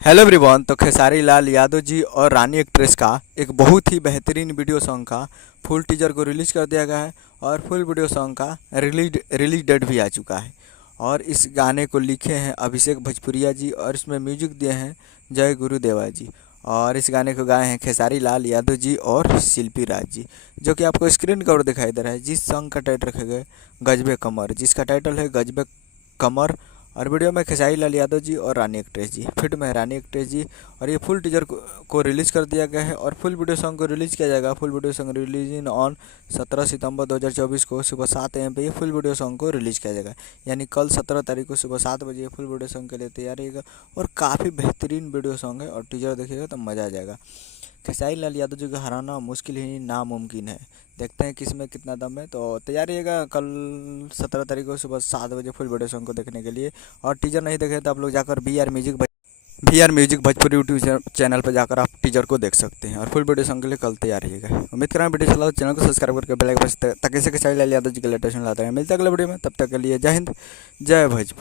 Hello everyone. तो खेसारी लाल यादव जी और रानी actress का एक बहुत ही बेहतरीन वीडियो सॉन्ग का फुल टीजर को रिलीज़ कर दिया गया है और फुल वीडियो सॉन्ग का रिलीज डेट भी आ चुका है। और इस गाने को लिखे हैं अभिषेक भोजपुरिया जी और इसमें म्यूजिक दिए हैं जय गुरुदेवा जी। और इस गाने को गाए हैं खेसारी लाल यादव जी और शिल्पी राज जी, जो कि आपको स्क्रीन का दिखाई दे रहा है। जिस सॉन्ग का टाइटल रखा गया है गजबे कमर, जिसका टाइटल है गजबे कमर। और वीडियो में खेसारी लाल यादव जी और रानी एक्ट्रेस जी, फिट में है रानी एक्ट्रेस जी। और ये फुल टीजर को रिलीज़ कर दिया गया है और फुल वीडियो सॉन्ग को रिलीज़ किया जाएगा। Full video song release in on 17 सितंबर 2024 को सुबह 7 AM पे ये फुल वीडियो सॉन्ग को रिलीज़ किया जाएगा। यानी कल 17 तारीख को सुबह 7 बजे फुल वीडियो सॉन्ग के लिए तैयार रहेगा। और काफ़ी बेहतरीन वीडियो सॉन्ग है और टीजर देखिएगा तो मज़ा आ जाएगा। खेसारी लाल यादव जी को हराना मुश्किल ही नामुमकिन है। देखते हैं किसमें कितना दम है। तो तैयार रहिएगा कल 17 तारीख को सुबह 7 बजे फुल वीडियो सॉन्ग को देखने के लिए। और टीजर नहीं देखे तो आप लोग जाकर we are music Bhojpuri YouTube channel पर जाकर आप टीजर को देख सकते हैं। और फुल वीडियो सॉन्ग के लिए कल तैयार रहिएगा। उम्मीद करें वीडियो चला तो चैनल को सब्सक्राइब करके बेल आइकन ताकि से खेसारी लाल यादव जी के लेटेस्ट लाता है। मिलते हैं अगले वीडियो में, तब तक के लिए जय हिंद, जय भोजपुरी।